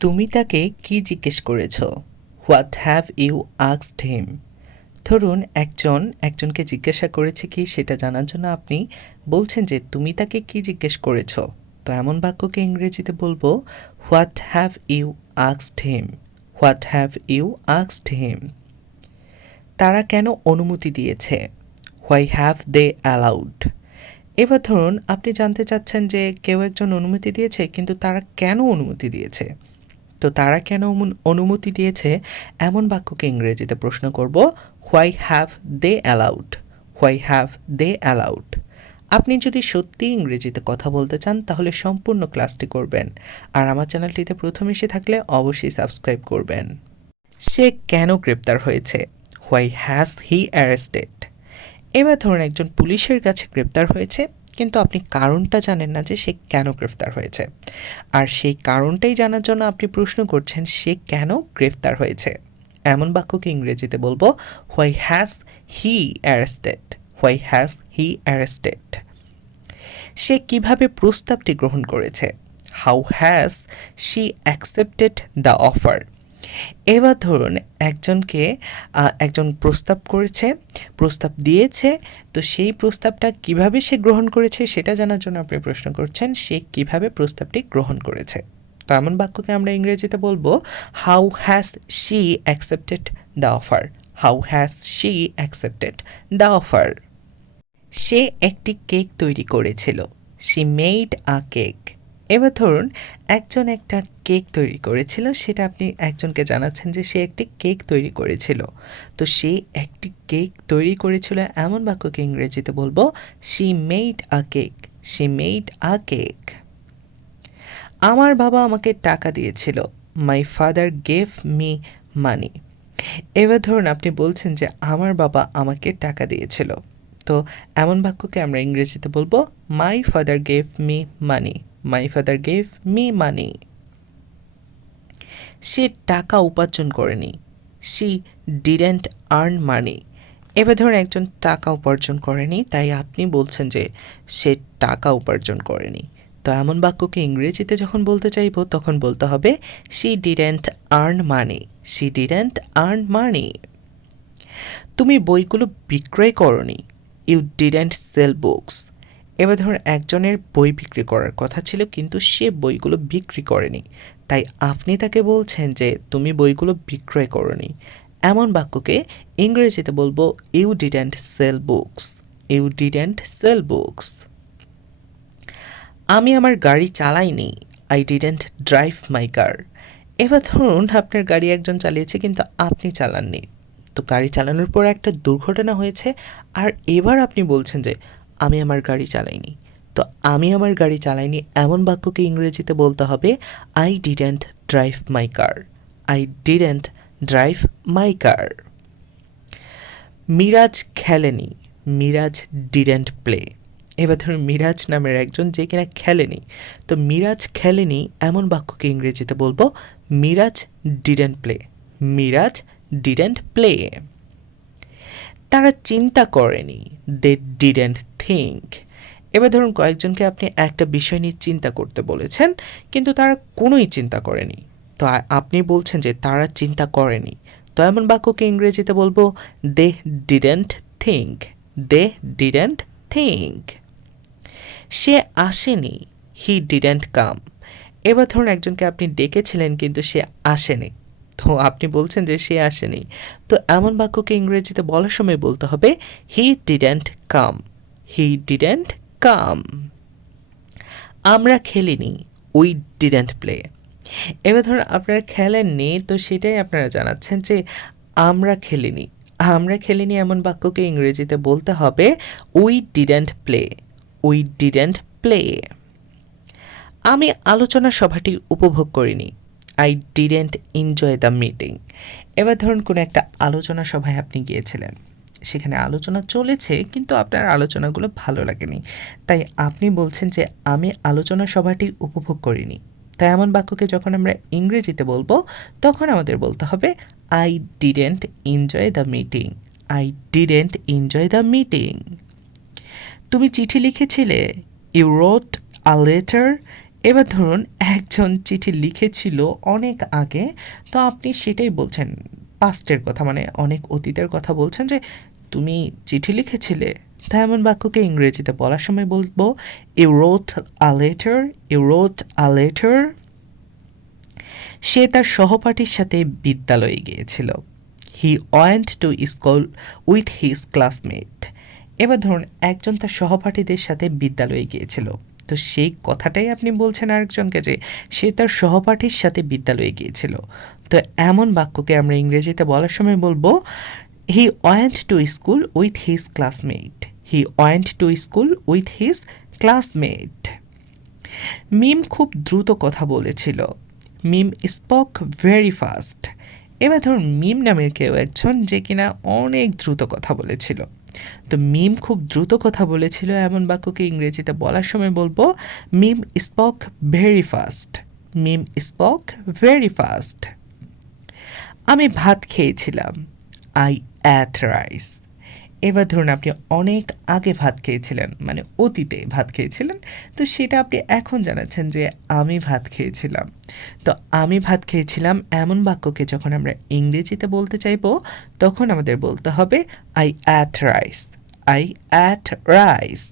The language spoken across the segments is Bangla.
তুমি তাকে কি জিজ্ঞেস করেছ? What have you asked him? ধরুন একজনকে জিজ্ঞাসা করেছে কি সেটা জানার জন্য আপনি বলছেন যে তুমি তাকে কি জিজ্ঞেস করেছ। তো এমন বাক্যকে ইংরেজিতে বলবো what have you asked him. What have you asked him. তারা কেন অনুমতি দিয়েছে? Why have they allowed? এবার ধরুন আপনি জানতে চাচ্ছেন যে কেউ একজন অনুমতি দিয়েছে কিন্তু তারা কেন অনুমতি দিয়েছে। তো তারা কেন অনুমতি দিয়েছে এমন বাক্যকে ইংরেজিতে প্রশ্ন করব why have they allowed. Why have they allowed. আপনি যদি সত্যি ইংরেজিতে কথা বলতে চান তাহলে সম্পূর্ণ ক্লাসটি করবেন, আর আমার চ্যানেলটিতে প্রথম এসে থাকলে অবশ্যই সাবস্ক্রাইব করবেন। সে কেন গ্রেপ্তার হয়েছে? Why has he arrested? এবার ধরুন একজন পুলিশের কাছে গ্রেপ্তার হয়েছে কিন্তু আপনি কারণটা জানেন না যে সে কেন গ্রেফতার হয়েছে, আর সেই কারণটাই জানার জন্য আপনি প্রশ্ন করছেন সে কেন গ্রেফতার হয়েছে। এমন বাক্যকে ইংরেজিতে বলবো why has he arrested. Why has he arrested. সে কিভাবে প্রস্তাবটি গ্রহণ করেছে? How has she accepted the offer? এবার ধরুন একজন প্রস্তাব করেছে, প্রস্তাব দিয়েছে, তো সেই প্রস্তাবটা কিভাবে সে গ্রহণ করেছে সেটা জানার জন্য আপনি প্রশ্ন করছেন সে কিভাবে প্রস্তাবটি গ্রহণ করেছে। তো এমন বাক্যকে আমরা ইংরেজিতে বলবো how has she accepted the offer. How has she accepted the offer. সে একটি কেক তৈরি করেছিল। She made a cake. এবার ধরুন একজন একটা কেক তৈরি করেছিল, সেটা আপনি একজনকে জানাচ্ছেন যে সে একটি কেক তৈরি করেছিল। তো সে একটি কেক তৈরি করেছিল এমন বাক্যকে ইংরেজিতে বলবো she made a cake. She made a cake. আমার বাবা আমাকে টাকা দিয়েছিল। মাই ফাদার গেভ মি মানি। এবার ধরুন আপনি বলছেন যে আমার বাবা আমাকে টাকা দিয়েছিল। তো এমন বাক্যকে আমরা ইংরেজিতে বলবো my father gave me money. My father gave me money. সে টাকা উপার্জন করেনি। She didn't earn money. এবার ধরুন একজন টাকা উপার্জন করেনি, তাই আপনি বলছেন যে সে টাকা উপার্জন করেনি। তো এমন বাক্যকে ইংরেজিতে যখন বলতে চাইবো তখন বলতে হবে she didn't earn money. She didn't earn money. তুমি বইগুলো বিক্রয় করনি। You didn't sell books. এবার ধরুন একজনের বই বিক্রি করার কথা ছিল কিন্তু সে বইগুলো বিক্রি করেনি, তাই আপনি তাকে বলছেন যে তুমি বইগুলো বিক্রয় করনি। এমন বাক্যকে ইংরেজিতে বলবো you didn't sell books. You didn't sell books. আমি আমার গাড়ি চালাইনি। I didn't drive my car. এবার ধরুন আপনার গাড়ি একজন চালিয়েছে কিন্তু আপনি চালাননি। তো গাড়ি চালানোর পর একটা দুর্ঘটনা হয়েছে, আর এবার আপনি বলছেন যে আমি আমার গাড়ি চালাইনি। তো আমি আমার গাড়ি চালাইনি এমন বাক্যকে ইংরেজিতে বলতে হবে I didn't drive my car. I didn't drive my car. Miraj খেলেনি। Miraj didn't play. এবার ধরুন মিরাজ নামের একজন যে কিনা খেলেনি, তো মিরাজ খেলেনি এমন বাক্যকে ইংরেজিতে বলবো Miraj didn't play. Miraj didn't play. তারা চিন্তা করেনি। They didn't think. এবার ধরুন কয়েকজনকে আপনি একটা বিষয় নিয়ে চিন্তা করতে বলেছেন কিন্তু তারা কোনোই চিন্তা করেনি, তো আপনি বলছেন যে তারা চিন্তা করেনি। তো এমন বাক্যকে ইংরেজিতে বলবো they didn't think. They didn't think. সে আসেনি। He didn't come. এবার ধরুন একজনকে আপনি ডেকেছিলেন কিন্তু সে আসেনি, তো আপনি বলছেন যে সে আসেনি। তো এমন বাক্যকে ইংরেজিতে বলার সময় বলতে হবে হি ডিডেন্ট কাম। হি ডিডেন্ট কাম। আমরা খেলিনি। We didn't play. এবার ধরুন আপনারা খেলেননি, তো সেটাই আপনারা জানাচ্ছেন যে আমরা খেলিনি। আমরা খেলিনি এমন বাক্যকে ইংরেজিতে বলতে হবে we didn't play. We didn't play. আমি আলোচনা সভাটি উপভোগ করিনি। I didn't enjoy the meeting. এবার ধরুন কোনো একটা আলোচনা সভায় আপনি গিয়েছিলেন, সেখানে আলোচনা চলেছে কিন্তু আপনার আলোচনাগুলো ভালো লাগেনি, তাই আপনি বলছেন যে আমি আলোচনা সভাটি উপভোগ করিনি। তাই এমন বাক্যকে যখন আমরা ইংরেজিতে বলবো তখন আমাদের বলতে হবে I didn't enjoy the meeting. I didn't enjoy the meeting. তুমি চিঠি লিখেছিলে। You wrote a letter. এবার ধরুন একজন চিঠি লিখেছিল অনেক আগে, তো আপনি সেটাই বলছেন, পাস্টের কথা মানে অনেক অতীতের কথা বলছেন যে তুমি চিঠি লিখেছিলে। তা এমন বাক্যকে ইংরেজিতে বলার সময় বলবো you wrote a letter, you wrote a letter. সে তার সহপাঠীর সাথে বিদ্যালয়ে গিয়েছিল। He went to school with his classmate. এবার ধরুন একজন তার সহপাঠীদের সাথে বিদ্যালয়ে গিয়েছিল, তো সেই কথাটাই আপনি বলছেন আরেকজনকে যে সে তার সহপাঠীর সাথে বিদ্যালয়ে গিয়েছিল। তো এমন বাক্যকে আমরা ইংরেজিতে বলার সময় বলবো he went to school with his classmate. He went to school with his classmate. Mim খুব দ্রুত কথা বলেছিল। Mim spoke very fast. এবার ধরুন মিম নামের কেউ একজন যে কিনা অনেক দ্রুত কথা বলেছিল, তো মিম খুব দ্রুত কথা বলেছিল এমন বাক্যকে ইংরেজিতে বলার সময় বলবো মিম স্পোক ভেরি ফাস্ট। মিম স্পোক ভেরি ফাস্ট। আমি ভাত খেয়েছিলাম। I ate rice. এবার ধরুন আপনি অনেক আগে ভাত খেয়েছিলেন মানে অতীতে ভাত খেয়েছিলেন, তো সেটা আপনি এখন জানাচ্ছেন যে আমি ভাত খেয়েছিলাম। তো আমি ভাত খেয়েছিলাম এমন বাক্যকে যখন আমরা ইংরেজিতে বলতে চাইবো তখন আমাদের বলতে হবে I ate rice. I ate rice.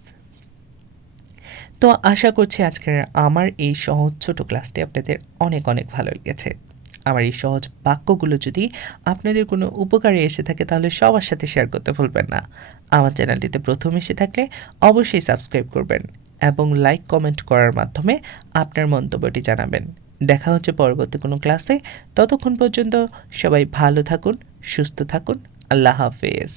তো আশা করছি আজকের আমার এই সহজ ছোট ক্লাসটি আপনাদের অনেক অনেক ভালো লেগেছে। আমার এই সহজ বাক্যগুলো যদি আপনাদের কোনো উপকারে এসে থাকে তাহলে সবার সাথে শেয়ার করতে ভুলবেন না। আমার চ্যানেলটিতে প্রথম এসে থাকলে অবশ্যই সাবস্ক্রাইব করবেন এবং লাইক কমেন্ট করার মাধ্যমে আপনার মন্তব্যটি জানাবেন। দেখা হচ্ছে পরবর্তী কোনো ক্লাসে। ততক্ষণ পর্যন্ত সবাই ভালো থাকুন, সুস্থ থাকুন। আল্লাহ হাফেজ।